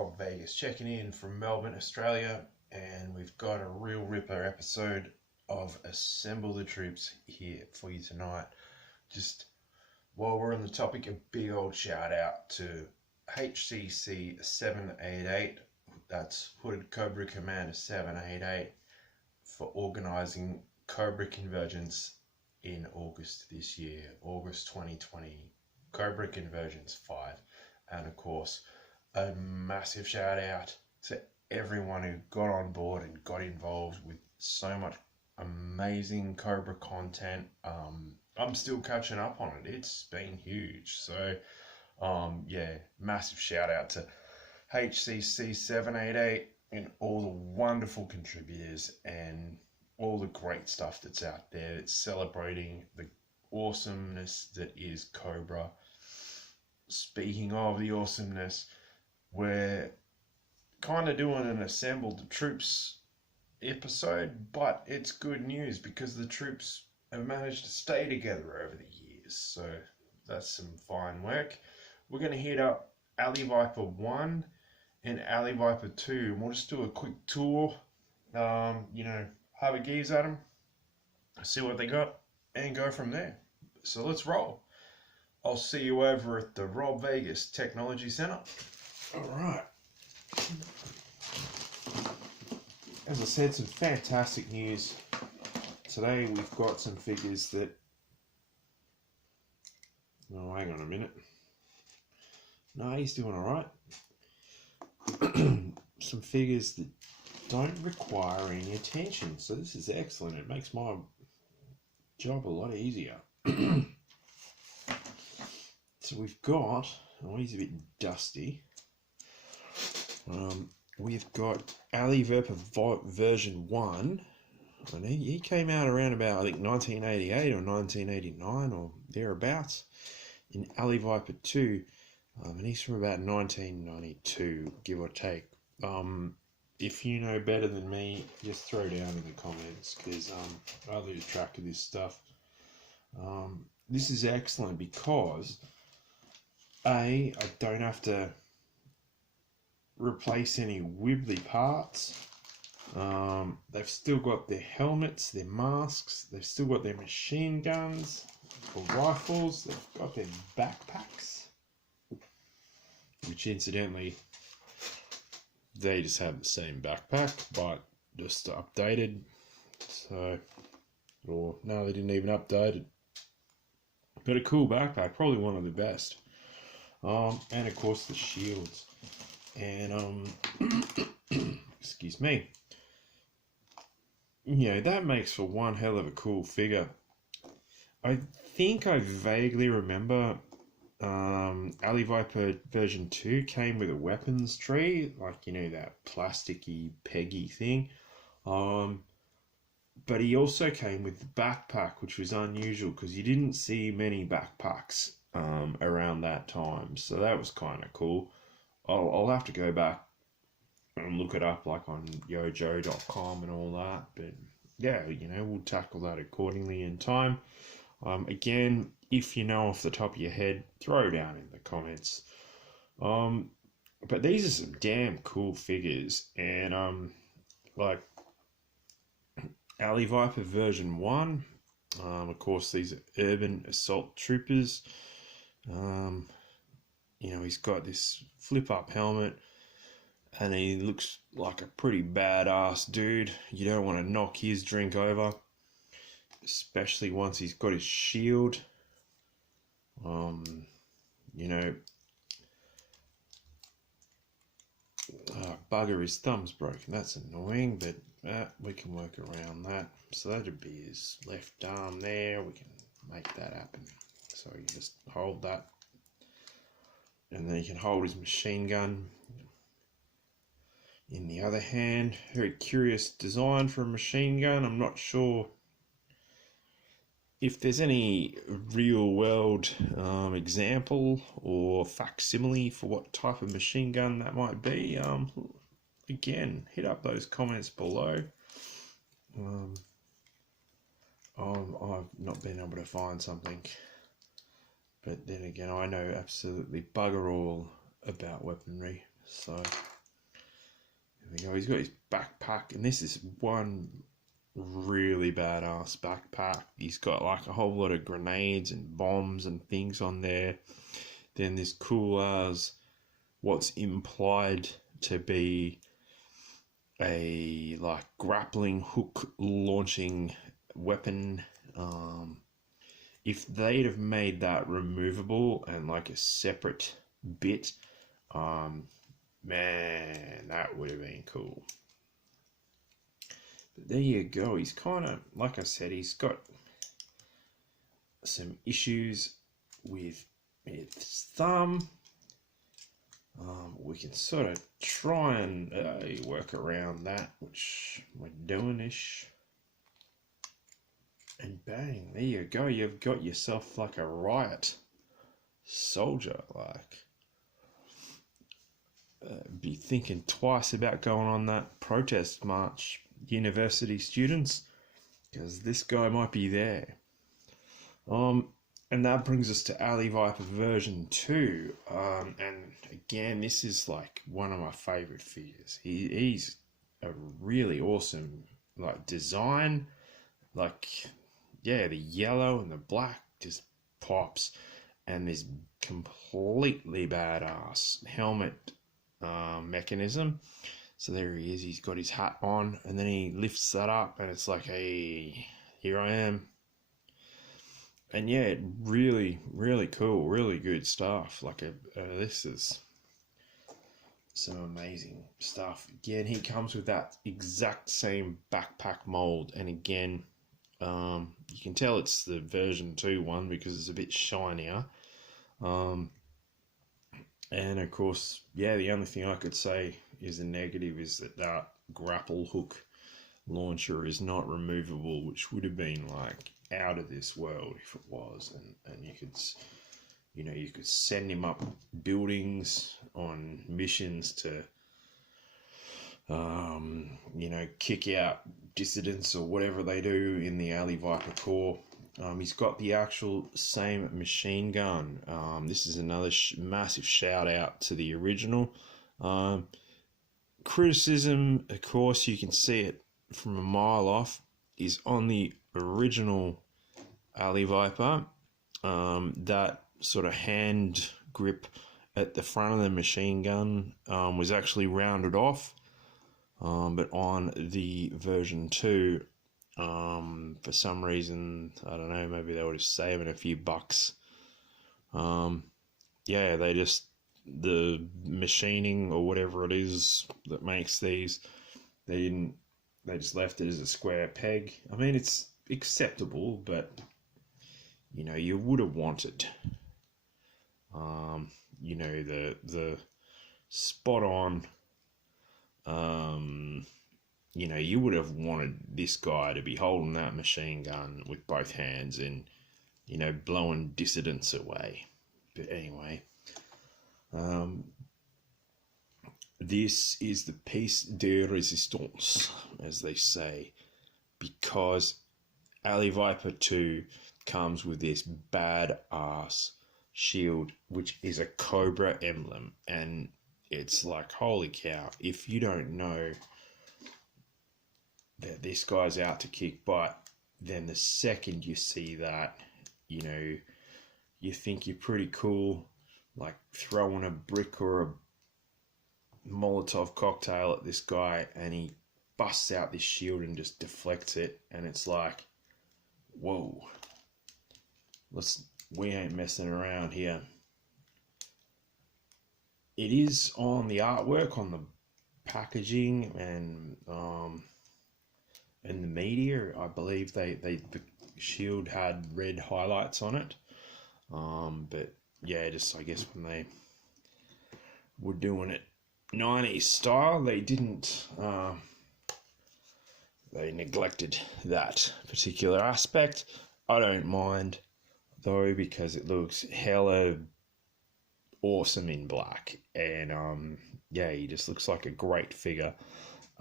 Rob Vegas checking in from Melbourne, Australia, and we've got a real ripper episode of Assemble the Troops here for you tonight. Just while we're on the topic, a big old shout out to HCC 788, that's Hooded Cobra Commander 788, for organising Cobra Convergence in August this year, August 2020, Cobra Convergence 5. And of course, a massive shout out to everyone who got on board and got involved with so much amazing Cobra content. I'm still catching up on it. It's been huge. So, yeah, massive shout out to HCC 788 and all the wonderful contributors and all the great stuff that's out there. It's celebrating the awesomeness that is Cobra. Speaking of the awesomeness, we're kind of doing an Assemble the Troops episode, but it's good news because the troops have managed to stay together over the years, so that's some fine work. We're going to hit up Alley Viper 1 and Alley Viper 2, and we'll just do a quick tour, have a gaze at them, see what they got, and go from there. So let's roll. I'll see you over at the Rob Vegas Technology Centre. Alright. As I said, some fantastic news. Today we've got some figures that... Oh, hang on a minute. No, he's doing alright. Some figures that don't require any attention. So this is excellent. It makes my job a lot easier. So we've got, he's a bit dusty. We've got Alley Viper version 1. And he came out around about, I think, 1988 or 1989 or thereabouts. In Alley Viper 2, and he's from about 1992, give or take. If you know better than me, just throw down in the comments, because I lose track of this stuff. This is excellent because I don't have to replace any wibbly parts. They've still got their helmets, their masks, they've still got their machine guns or rifles, they've got their backpacks, which incidentally, they just have the same backpack, but just updated. So, or no, they didn't even update it. But a cool backpack, probably one of the best. And of course the shields. And excuse me. That makes for one hell of a cool figure. I think I vaguely remember Alley Viper version 2 came with a weapons tree, like that plasticky peggy thing. But he also came with the backpack, which was unusual because you didn't see many backpacks around that time, so that was kind of cool. I'll have to go back and look it up, like on yojo.com and all that, but yeah, we'll tackle that accordingly in time. Again, if you know off the top of your head, throw down in the comments. But these are some damn cool figures, and like Alley Viper version 1, of course these are Urban Assault Troopers. He's got this flip-up helmet, and he looks like a pretty badass dude. You don't want to knock his drink over, especially once he's got his shield. Bugger, his thumb's broken. That's annoying, but we can work around that. So that'd be his left arm there. We can make that happen. So you just hold that, and then you can hold his machine gun in the other hand. Very curious design for a machine gun. I'm not sure if there's any real world example or facsimile for what type of machine gun that might be. Again, hit up those comments below. I've not been able to find something, but then again, I know absolutely bugger all about weaponry, so we go. He's got his backpack, and this is one really badass backpack. He's got like a whole lot of grenades and bombs and things on there. Then there's cool as what's implied to be a like grappling hook launching weapon. If they'd have made that removable and like a separate bit, man, that would have been cool. But there you go. He's kind of, like I said, he's got some issues with his thumb. We can sort of try and work around that, which we're doing-ish. And bang, there you go. You've got yourself like a riot soldier. Like, be thinking twice about going on that protest march, university students, because this guy might be there. And that brings us to Alley Viper version 2. And again, this is like one of my favorite figures. He's a really awesome like design. Like, yeah, the yellow and the black just pops. And this completely badass helmet mechanism. So there he is. He's got his hat on, and then he lifts that up, and it's like, hey, here I am. And yeah, really, really cool, really good stuff. Like, this is some amazing stuff. Again, he comes with that exact same backpack mold, and again, you can tell it's the version 2 one because it's a bit shinier. And of course, yeah, the only thing I could say is a negative is that grapple hook launcher is not removable, which would have been like out of this world if it was. And you could, you could send him up buildings on missions to, kick out dissidents or whatever they do in the Alley Viper Corps. He's got the actual same machine gun. This is another massive shout out to the original. Criticism, of course, you can see it from a mile off, is on the original Alley Viper. That sort of hand grip at the front of the machine gun was actually rounded off. But on the version 2, for some reason, I don't know, maybe they were just saving a few bucks. Yeah, the machining or whatever it is that makes these, they just left it as a square peg. I mean, it's acceptable, but you would have wanted, the spot on, you would have wanted this guy to be holding that machine gun with both hands and, blowing dissidents away. But anyway, this is the piece de resistance, as they say, because Alley Viper 2 comes with this badass shield, which is a Cobra emblem, and it's like, holy cow, if you don't know that this guy's out to kick butt, then the second you see that, you think you're pretty cool, like throwing a brick or a Molotov cocktail at this guy, and he busts out this shield and just deflects it, and it's like, whoa, we ain't messing around here. It is on the artwork, on the packaging, and in the media, I believe the shield had red highlights on it. But yeah, just I guess when they were doing it 90s style, they didn't, they neglected that particular aspect. I don't mind though, because it looks hella awesome in black, and yeah, he just looks like a great figure.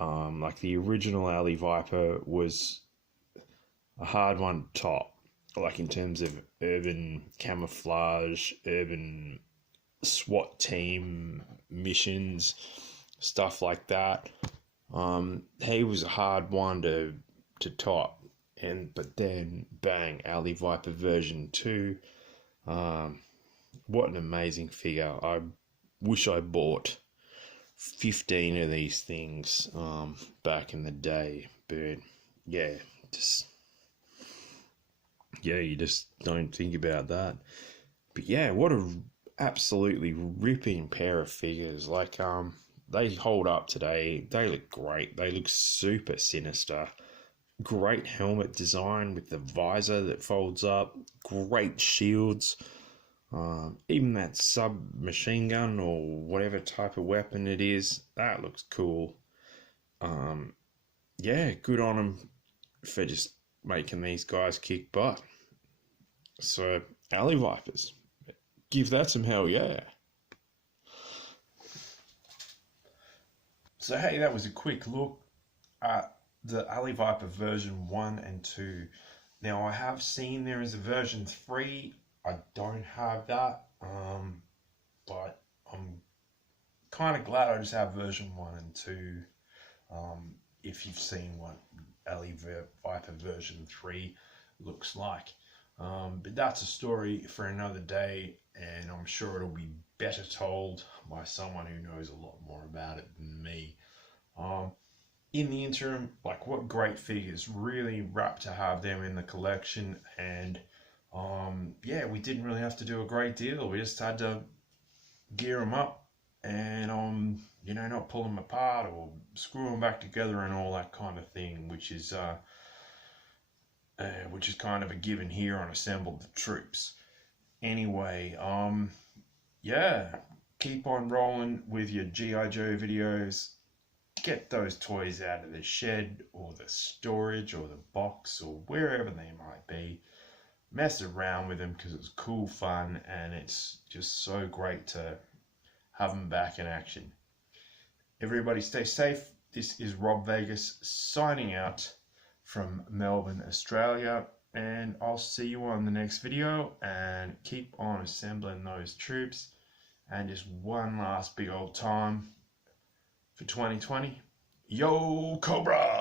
Like the original Alley Viper was a hard one to top, like in terms of urban camouflage, urban SWAT team missions, stuff like that. He was a hard one to top, but then bang, Alley Viper version 2. What an amazing figure. I wish I bought 15 of these things back in the day, but yeah, you just don't think about that. But yeah, what a absolutely ripping pair of figures. Like they hold up today. They look great. They look super sinister. Great helmet design with the visor that folds up. Great shields. Even that submachine gun or whatever type of weapon it is, that looks cool. Yeah, good on them for just making these guys kick butt. So, Alley Vipers, give that some hell yeah. So hey, that was a quick look at the Alley Viper version 1 and 2. Now I have seen there is a version 3. I don't have that, but I'm kind of glad I just have version 1 and 2. If you've seen what Alley Viper version 3 looks like. But that's a story for another day, and I'm sure it'll be better told by someone who knows a lot more about it than me. In the interim, like, what great figures. Really rapt to have them in the collection, and yeah, we didn't really have to do a great deal. We just had to gear them up and not pull them apart or screw them back together and all that kind of thing, which is kind of a given here on Assemble the Troops. Anyway, yeah, keep on rolling with your G.I. Joe videos. Get those toys out of the shed or the storage or the box or wherever they might be. Mess around with them because it's cool fun, and it's just so great to have them back in action. Everybody stay safe. This is Rob Vegas signing out from Melbourne, Australia, and I'll see you on the next video, and keep on assembling those troops. And just one last big old time for 2020. Yo, Cobra!